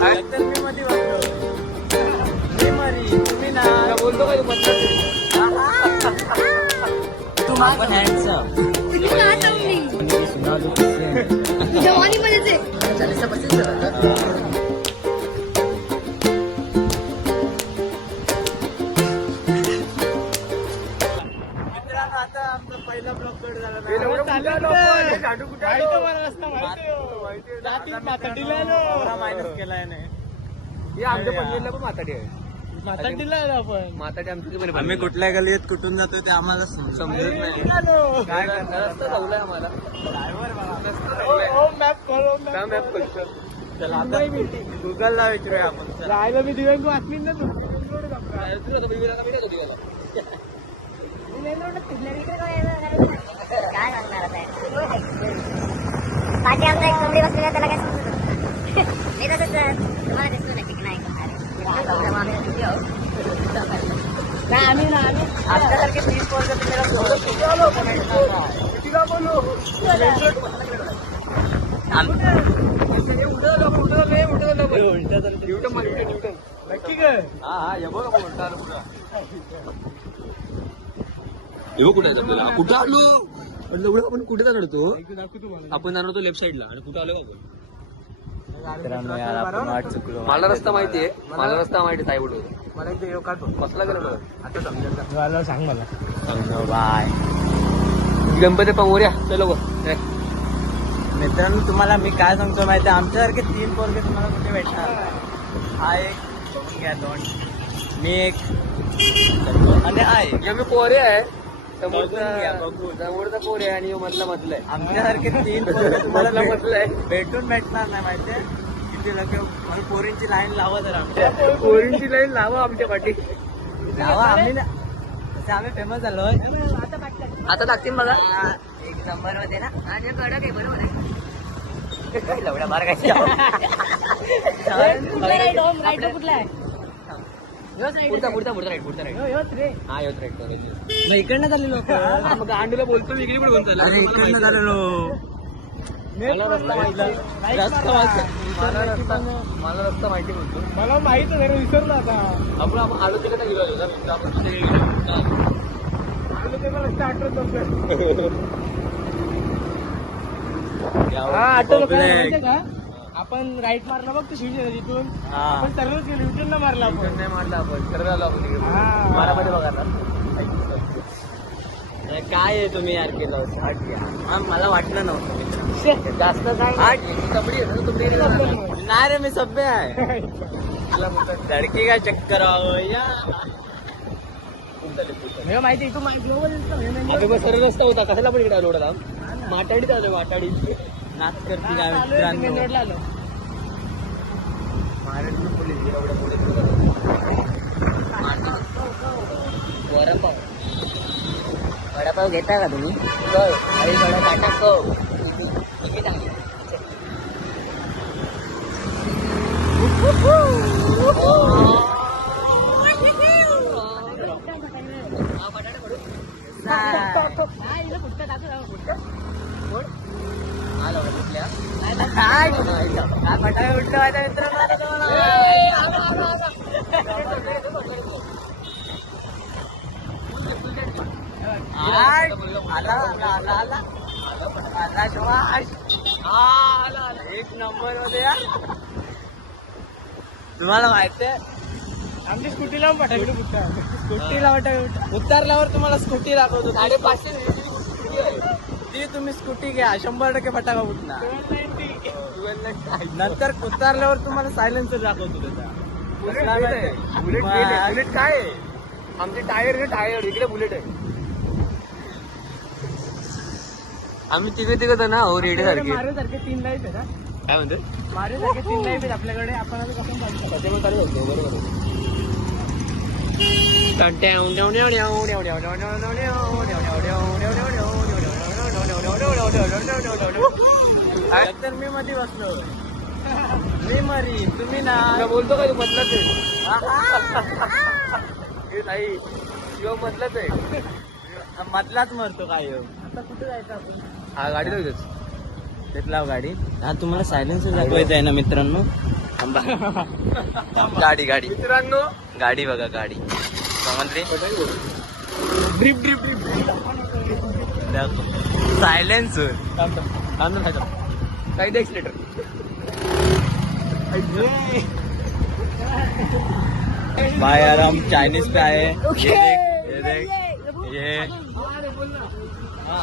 तर मी मध्ये बसलो. मी मरी तुम्ही ना बोलतो का मतलब तुम आपण हँडसम जवानी मध्ये आता आमचा पहिला ब्लॉग कट झाला मायनस केलाय नाही हे आमच्या पनवेलला पण माताडी आहे. माताडी आमची आम्ही कुठल्या गल्लीत कुठून जातोय ते आम्हाला समजत नाही. काय करणार रस्ता लावलाय आम्हाला. मॅप करतो. चला आता गुगलला विचारूया आपण. राहायला मी दिव्यांग वाचली ना तू. काय सांगणार आता पाठी आमचा एक कोंबडी बसलेला त्याला काय समजत मी तसंच तुम्हाला दिसतो नक्की की नाही आमच्यासारखे 30 वर्ष नक्की काय कुठं आलो आपण कुठे जातो आपण जाणार होतो लेफ्ट साईडला आणि कुठं आलो आपण चुकलो. मला रस्ता माहितीये मला रस्ता माहिती आहे साईड मला इथे येऊ काढतो. कसला गेलं आता समजेल सांग मला. बाय गणपती मोर्या चलो गो. मित्रांनो तुम्हाला मी काय सांगतो माहिती आहे आमच्यासारखे 3 पोरगे तुम्हाला कुठे भेटणार. हा एक बघून घ्या दोन मी एक आणि हा एक मी पोरे आहे बघून घ्या, बघून. समोरचा पोरे आहे आणि मधला मधला आहे आमच्यासारखे 3 पोरगे तुम्हाला मधला मधला आहे भेटून भेटणार नाही माहितीये किती लोक पोरींची लाईन लावा जर आमच्या पोरींची लाईन लावा आमच्या पाठी लावा आम्ही ना तसे आम्ही फेमस झालोय. आता लागतील मला एक नंबर मध्ये ना आणि कडक आहे बरोबर आहे काय लवड्या मार काय कुठला आहे पुढचा राईट हा योच राईट इकडनं झाले लोक मग अंडूला बोलतो वेगळी पण बोलतो अरे इकडनं झालेलो मला रस्ता मला रस्ता माहिती बोलतो मला माहित आहे विसरलो आता आपण आलो तिकडे गेलो आपण राईट मारला बघ शिवसेना तिथून हा आपण सर्वच गेलो युटर्न मारला आपण नाही मारला आपण तर आलो आपण हा. बारामध्ये बघा काय आहे तुम्ही यार केलं मला वाटलं नव्हतं जास्त कबड्डी नाही रे मी सभ्य आहे लडकी काय चक्कर माहिती तू अरे सरळ रस्ता होता कशाला पण इकडे आलो होता माटाडीत आलो माटाडी नाच करते काय मित्रांनो महाराष्ट्र पोलीस एवढ्या पोलीस वडापाव वडापाव घेता का तुम्ही अरे थोडा टाटा कव किती टाकले एक नंबर मध्ये तुम्हाला माहिती आहे आमची स्कूटी लावून पाठवली स्कूटी लावून उतरल्यावर तुम्हाला स्कूटी दाखवतो 550 ती तुम्ही स्कूटी घ्या 100% फटाका फुटणार नंतर उतरल्यावर तुम्हाला सायलेन्सर दाखवतो त्याचा बुलेट काय आहे आमचे टायर इकडे बुलेट आहे आम्ही तिघे ना हो रेडी सारखे मारेसारखे 3 लाईफ आहे ना काय म्हणते मारेसारखे 3 लाईफ आहेत आपल्याकडे आपण आता कसं चालू बरोबर तर मी मध्ये बसलो मी मरी तुम्ही ना बोलतो का मधलाच नाही शिव मधलाच आहे मधलाच मरतो काय आता कुठे जायचं आपण हा गाडी जाऊच घेतला गाडी हा तुम्हाला सायलेन्सर दाखवायचं आहे ना मित्रांनो थांबा. गाडी गाडी मित्रांनो गाडी बघा गाडी समजली ड्रिप ड्रिप ड्रिप सायलेन्स काही दे एक्सिलेटर. भाई यार हम चाइनीज पे आए ये देख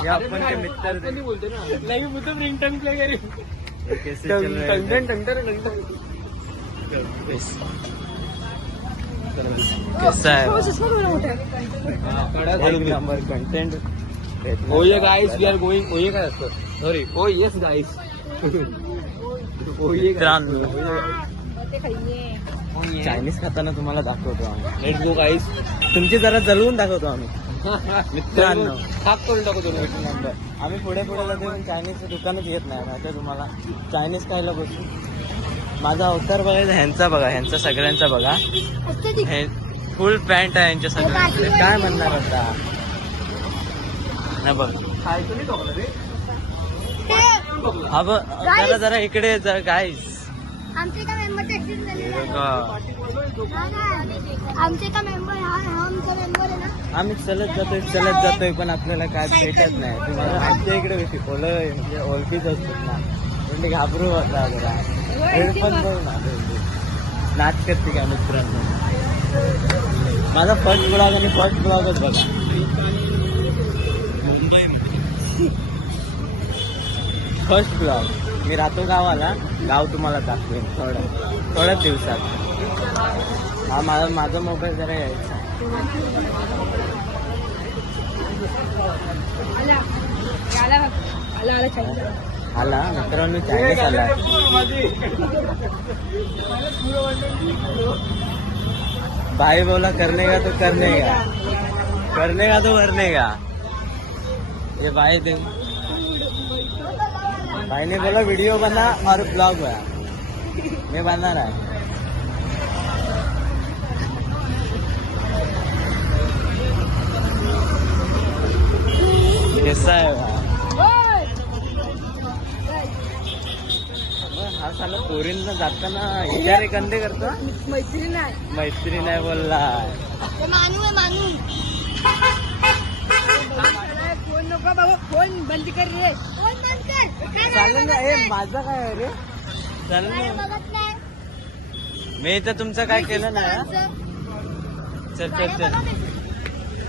ये अपन के मित्र थे. बोलते ना रिंग टंग प्ले ये कैसे चल रहे हैं कैसा है एक number content Oh yeah guys, we are going. Oh yeah काय असतं? Sorry. Oh yes guys. Oh yeah मित्रांनो चायनीज खाताना तुम्हाला दाखवतो आम्ही. Let's go guys. तुमची जरा जलवून दाखवतो आम्ही मित्रांनो. खाप करून टाकू तुम्ही. एक नंबर आम्ही पुढे पुढे जातो पण चायनीजचं दुकानच घेत नाही माहिती तुम्हाला. चायनीज खायला बसू. माझा अवतार बघायचा ह्यांचा बघा ह्यांचा सगळ्यांचा बघा हे फुल पॅन्ट आहे यांच्या सगळ्यांचे. काय म्हणणार आता ना बघ हा बघ जरा जरा इकडे जरा गाईस आमचे का मेंबर आमचे का मेंबर हा आमचा मेंबर आहे ना. आम्ही चलत जातोय पण आपल्याला काय भेटत नाही. तुम्हाला आमच्या इकडे कशी म्हणजे ओळखीच असतात ना म्हणजे घाबरू होता जरा पण बघ ना नाच करते का मित्रांनो. माझा फर्स्ट ब्लॉग आणि फर्स्ट ब्लॉगच बघा. फर्स्ट ब्लॉग मी राहतो गावाला. गाव तुम्हाला दाखवेन थोड्याच दिवसात. हा माझा मोबाईल जरा यायचा आला मित्रांनो चायनीज आला. भाई बोला करने का तो करने का ये भाई दे भाई ने बोला वीडियो बना और ब्लॉग बना. मैं बना रहा है. कैसा है हा साला पोरींना जाताना इशारे कंदे करतो. मैत्री नाही बोलला. मानू आहे मानू. फोन नको बाबा फोन बंद कर रे. फोन बंद कर. चालेल ना हे माझं काय आहे रे. चालेल ना बघत नाही. मी तर तुमचं काय केलं ना. चल चल चल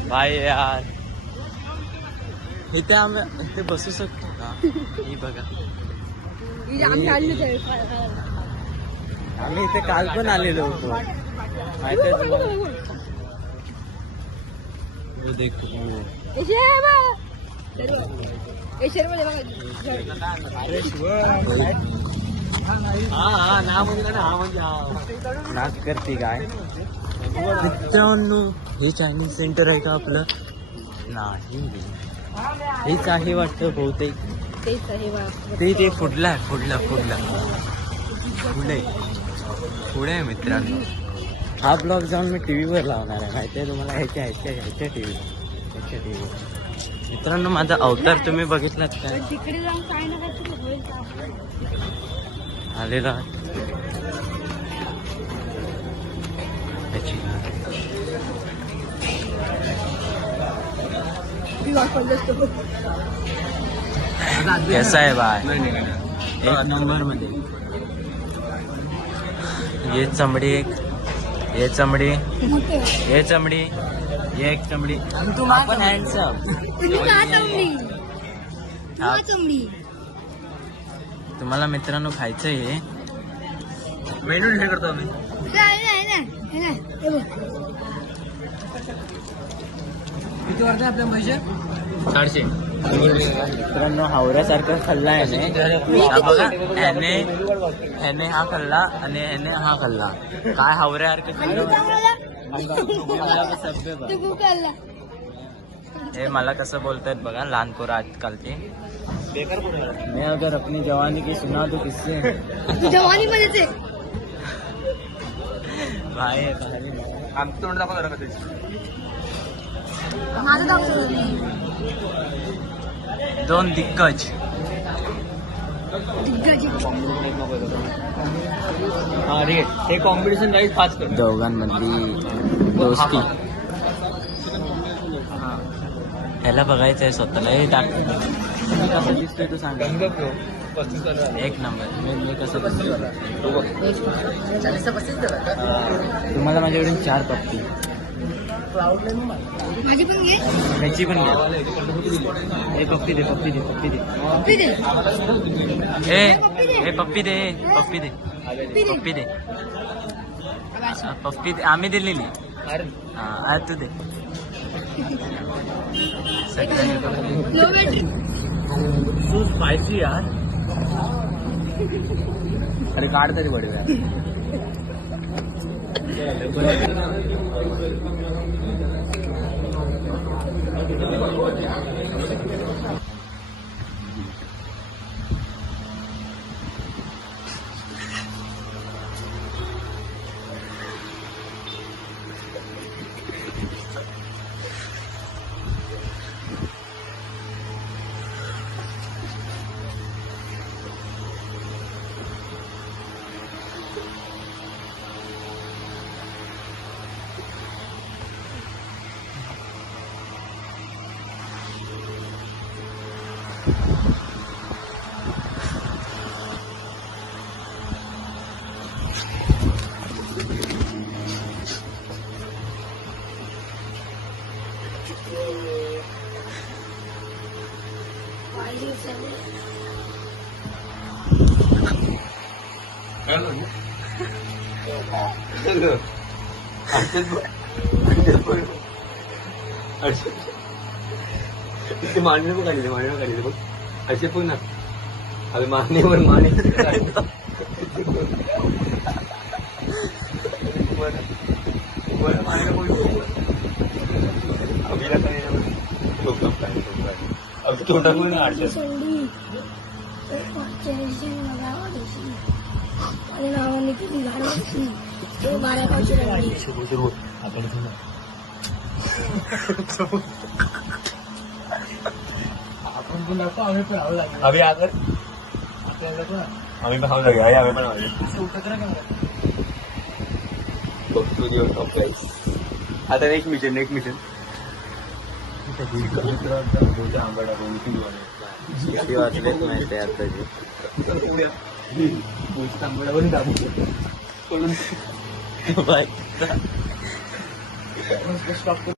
भाई यार इथे इथे बसू शकतो का. ही बघा आम्ही इथे काल पण आलेलो होतो माहिती आहे तुला. नाच करते काय मित्रांनो. हे चायनीज सेंटर आहे का आपलं. नाही हेच आहे वाटतं बहुतेक. ते पुढला पुढे आहे मित्रांनो. हा ब्लॉग जाऊन मी टीव्हीवर लावणार आहे माहिती आहे तुम्हाला. ह्याच्या टीव्ही मित्रांनो. माझा अवतार तुम्ही बघितलात काय तिकडे जाऊन काय ना आलेला. कैसा है भाई एक नंबर मध्ये. ये चमडी ये चमडी ये एक चमडी आपण हँडसम. तुम्हाला मित्रांनो खायचं आहे. मेनू डिसाईड करतो आम्ही. किती वाटते आपल्या पैसे 450. मित्रांनो हावऱ्यासारखं खाल्ला आहे बघा. ह्याने हा खाल्ला आणि ह्याने हा खाल्ला. काय हावऱ्यासारखं खाल्लं. हे मला कसं बोलतायत बघा लहान पोरं आजकालचे. मैं अगर अपनी जवानी की सुना तो किससे जवानी मध्येच भाई आमचं तोंड दाखव जरा कधी. माझं दाखवतो. दोन दिग्गज हा ठीक आहे हे कॉम्पिटिशन राईट पाच कर दोघांमधली दोस्ती ह्याला बघायचंय स्वतःला हे टाक कसं दिसतोय तू सांग एक नंबर मी कसं तुम्हाला माझ्याकडून 4 पप्पी माझी पण घे. ह्याची पण घ्या हे पप्पी दे पप्पी दे पप्पी दे पप्पी दे. हे पप्पी दे पप्पी दे पप्पी दे पप्पी दे आम्ही दिलेली हा तू दे लो बॅटरी. तू स्पायसी यार अरे काढ तरी बडे मांडणं काढले मांडणं काढले बघ असे पण ना अरे मानेवर माने तोंडाकडून माझ्या नावाने किती झाड होती ते बारा गावची रंगली. आपण पण दाखव आम्ही पण हवं लागेल अभि आकर आपल्याला पण आम्ही पण खाऊ लागेल आम्ही पण बघतो जेवण आता नेक्स्ट मिशन किती वाजलेत माहिती आहे आताची बाय